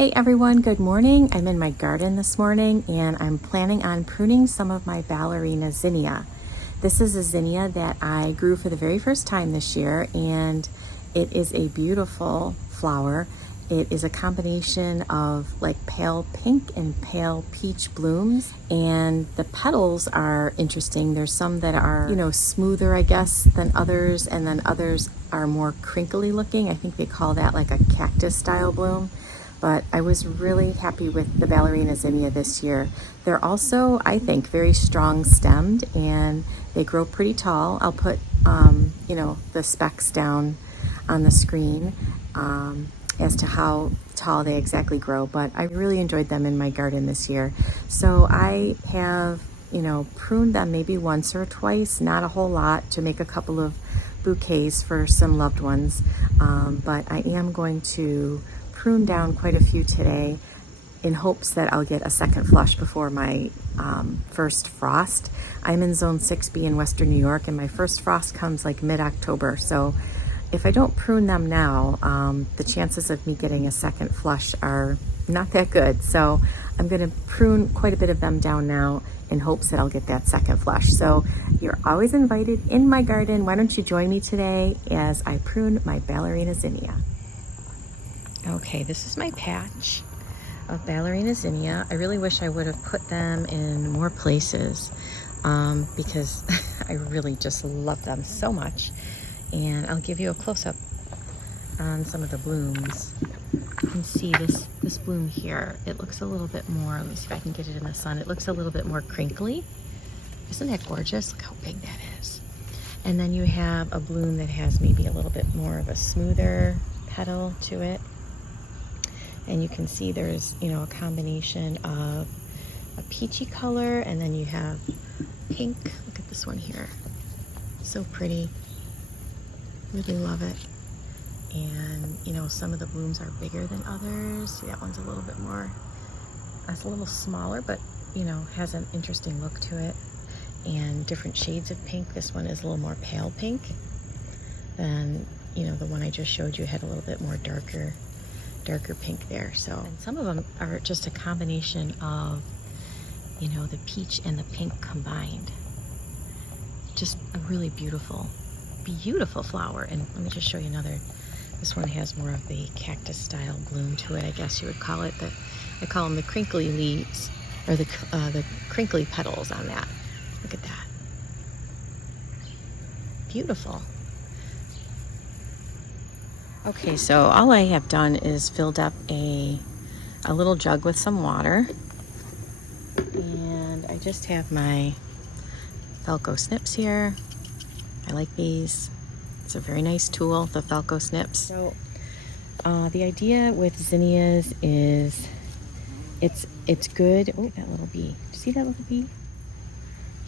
Hey everyone, good morning. I'm in my garden this morning and I'm planning on pruning some of my Ballerina Zinnia. This is a zinnia that I grew for the very first time this year, and it is a beautiful flower. It is a combination of like pale pink and pale peach blooms, and the petals are interesting. There's some that are, smoother, I guess, than others, and then others are more crinkly looking. I think they call that like a cactus style bloom. But I was really happy with the Ballerina Zinnia this year. They're also, I think, very strong stemmed and they grow pretty tall. I'll put, the specs down on the screen as to how tall they exactly grow, but I really enjoyed them in my garden this year. So I have, pruned them maybe once or twice, not a whole lot, to make a couple of bouquets for some loved ones. But I am going to prune down quite a few today in hopes that I'll get a second flush before my first frost. I'm in zone 6B in Western New York, and my first frost comes like mid-October. So if I don't prune them now, the chances of me getting a second flush are not that good. So I'm going to prune quite a bit of them down now in hopes that I'll get that second flush. So you're always invited in my garden. Why don't you join me today as I prune my Ballerina Zinnia? Okay, this is my patch of Ballerina Zinnia. I really wish I would have put them in more places because I really just love them so much. And I'll give you a close-up on some of the blooms. You can see this bloom here. It looks a little bit more, let me see if I can get it in the sun. It looks a little bit more crinkly. Isn't that gorgeous? Look how big that is. And then you have a bloom that has maybe a little bit more of a smoother petal to it. And you can see there's, a combination of a peachy color, and then you have pink. Look at this one here. So pretty. Really love it. And, some of the blooms are bigger than others. See, that one's a little bit more, that's a little smaller, but, has an interesting look to it. And different shades of pink. This one is a little more pale pink than, the one I just showed you had a little bit more darker pink there. So, and some of them are just a combination of, the peach and the pink combined. Just a really beautiful flower. And let me just show you another. This one has more of the cactus style bloom to it, I guess you would call it. I call them the crinkly leaves, or the crinkly petals on that. Look at that. Beautiful. Okay, so all I have done is filled up a little jug with some water, and I just have my Felco Snips here. I like these. It's a very nice tool, the Felco Snips. So the idea with zinnias is it's good. Oh, that little bee. Did you see that little bee?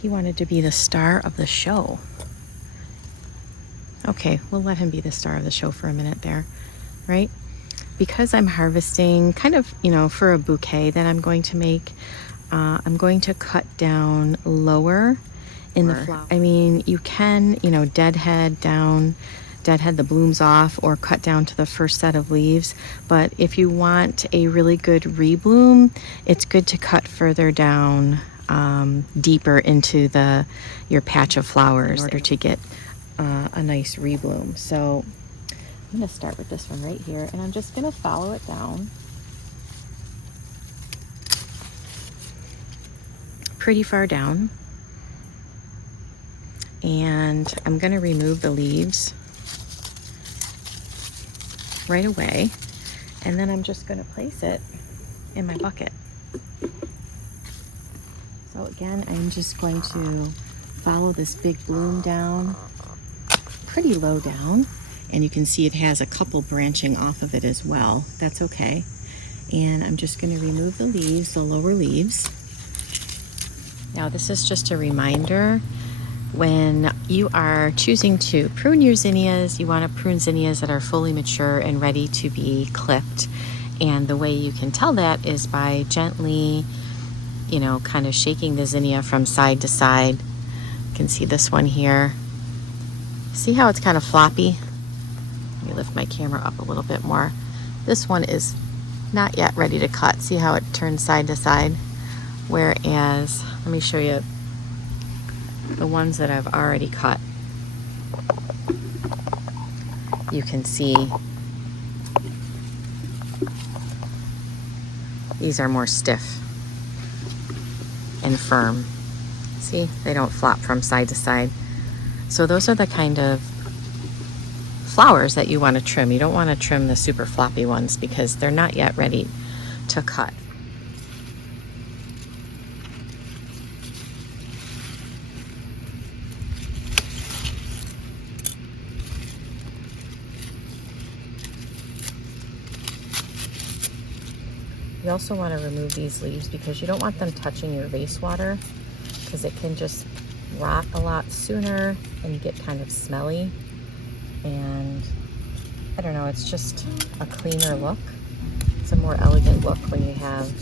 He wanted to be the star of the show. Okay, we'll let him be the star of the show for a minute there, right? Because I'm harvesting kind of, for a bouquet that I'm going to make, I'm going to cut down lower in the flower. I mean, you can, deadhead the blooms off, or cut down to the first set of leaves. But if you want a really good rebloom, it's good to cut further down, deeper into your patch of flowers in order to get a nice rebloom. So I'm going to start with this one right here, and I'm just going to follow it down pretty far down, and I'm going to remove the leaves right away, and then I'm just going to place it in my bucket. So again, I'm just going to follow this big bloom down pretty low down, and you can see it has a couple branching off of it as well. That's okay. And I'm just going to remove the leaves, the lower leaves. Now this is just a reminder, when you are choosing to prune your zinnias, you want to prune zinnias that are fully mature and ready to be clipped. And the way you can tell that is by gently, kind of shaking the zinnia from side to side. You can see this one here. See how it's kind of floppy? Let me lift my camera up a little bit more. This one is not yet ready to cut. See how it turns side to side? Whereas, let me show you the ones that I've already cut. You can see these are more stiff and firm. See, they don't flop from side to side. So those are the kind of flowers that you want to trim. You don't want to trim the super floppy ones because they're not yet ready to cut. You also want to remove these leaves because you don't want them touching your vase water because it can just rot a lot sooner and get kind of smelly. And I don't know, it's just a cleaner look. It's a more elegant look when you have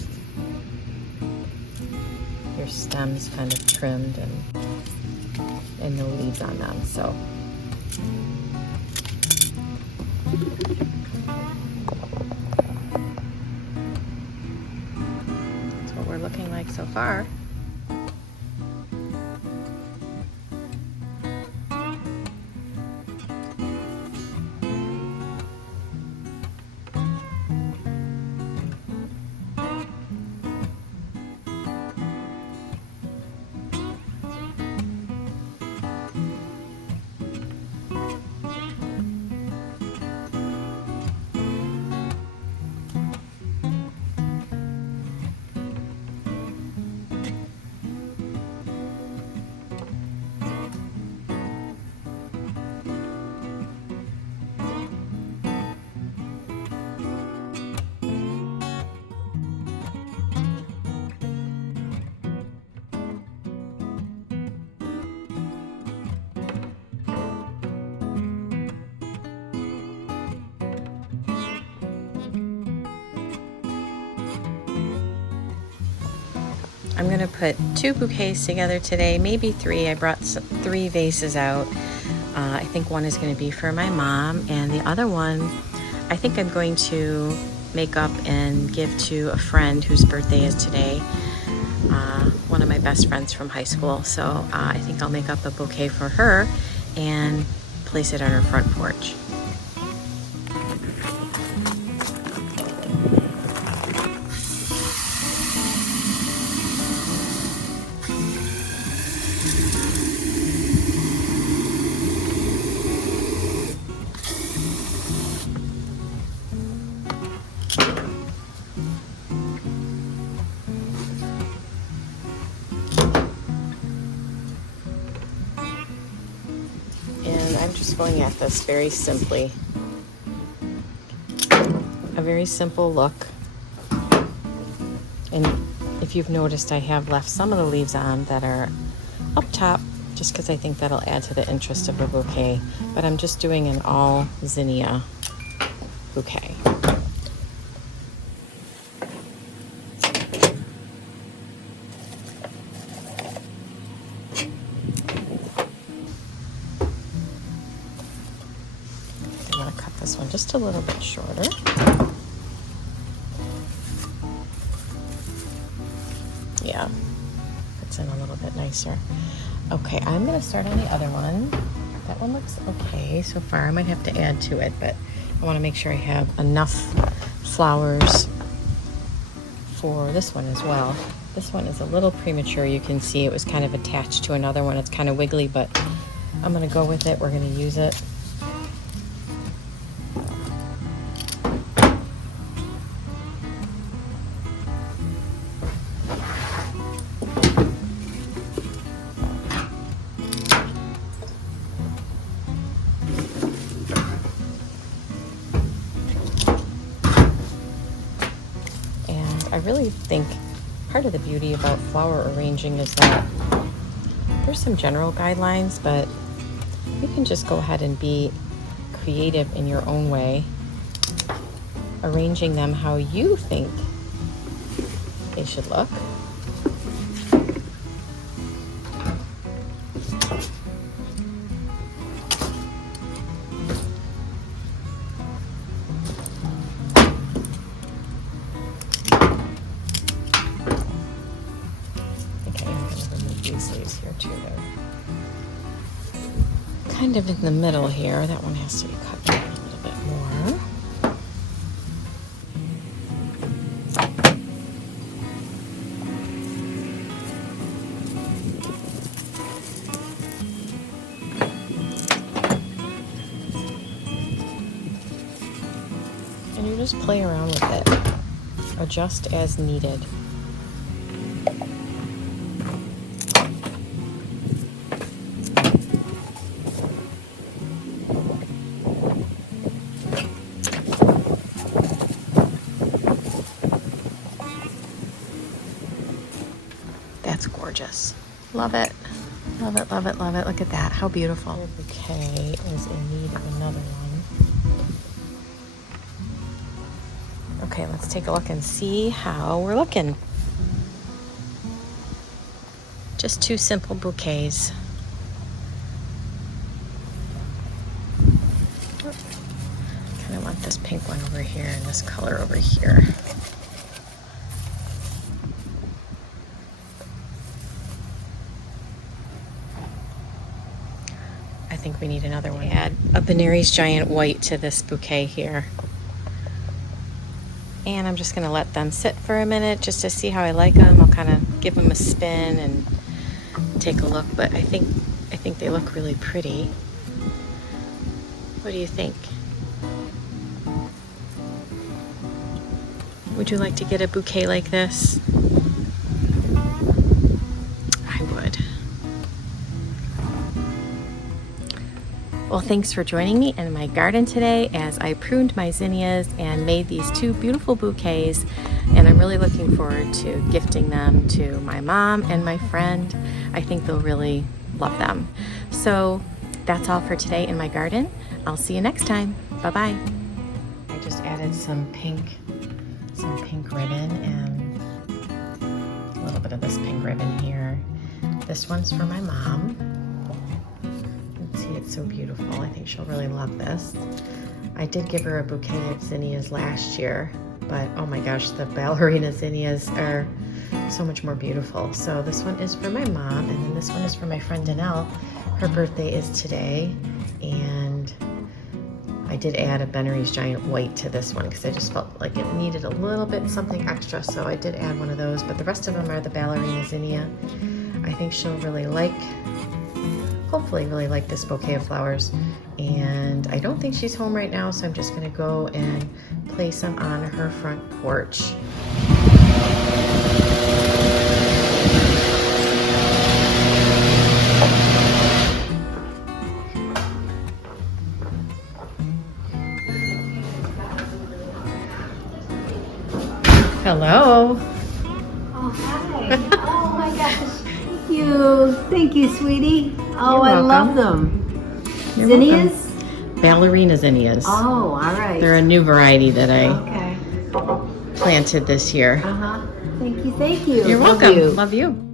your stems kind of trimmed and no leaves on them. So that's what we're looking like so far. I'm gonna put 2 bouquets together today, maybe 3. I brought 3 vases out. I think one is gonna be for my mom, and the other one I think I'm going to make up and give to a friend whose birthday is today. One of my best friends from high school. So I think I'll make up a bouquet for her and place it on her front porch. I'm just going at this very simply. A very simple look. And if you've noticed, I have left some of the leaves on that are up top just because I think that'll add to the interest of a bouquet. But I'm just doing an all zinnia bouquet. This one just a little bit shorter. Yeah, fits in a little bit nicer. Okay, I'm gonna start on the other one. That one looks okay so far. I might have to add to it, but I wanna make sure I have enough flowers for this one as well. This one is a little premature. You can see it was kind of attached to another one. It's kind of wiggly, but I'm gonna go with it. We're gonna use it. I really think part of the beauty about flower arranging is that there's some general guidelines, but you can just go ahead and be creative in your own way, arranging them how you think they should look. here too. They're kind of in the middle here. That one has to be cut down a little bit more. And you just play around with it. Adjust as needed. That's gorgeous. Love it. Love it, love it, love it. Look at that. How beautiful. The bouquet is in need of another one. Okay, let's take a look and see how we're looking. Just two simple bouquets. Kind of want this pink one over here and this color over here. I think we need another one. Add a Ballerina's Giant White to this bouquet here. And I'm just going to let them sit for a minute just to see how I like them. I'll kind of give them a spin and take a look, but I think they look really pretty. What do you think? Would you like to get a bouquet like this? I would. Well, thanks for joining me in my garden today as I pruned my zinnias and made these two beautiful bouquets, and I'm really looking forward to gifting them to my mom and my friend. I think they'll really love them. So that's all for today in my garden. I'll see you next time. Bye-bye. I just added some pink ribbon and a little bit of this pink ribbon here. This one's for my mom. See, it's so beautiful. I think she'll really love this. I did give her a bouquet of zinnias last year, but oh my gosh, the Ballerina Zinnias are so much more beautiful. So this one is for my mom, and then this one is for my friend Danelle. Her birthday is today, and I did add a Ballerina's Giant White to this one because I just felt like it needed a little bit something extra, so I did add one of those, but the rest of them are the Ballerina Zinnia. I think she'll really like, hopefully really like this bouquet of flowers. And I don't think she's home right now, so I'm just gonna go and place them on her front porch. Hello. Oh, hi. Oh my gosh. Thank you. Thank you, sweetie. Oh, I love them. You're Zinnias? welcome. Ballerina Zinnias. Oh, all right. They're a new variety that I Okay. planted this year. Uh-huh. Thank you, thank you. You're Love welcome. you. Love you.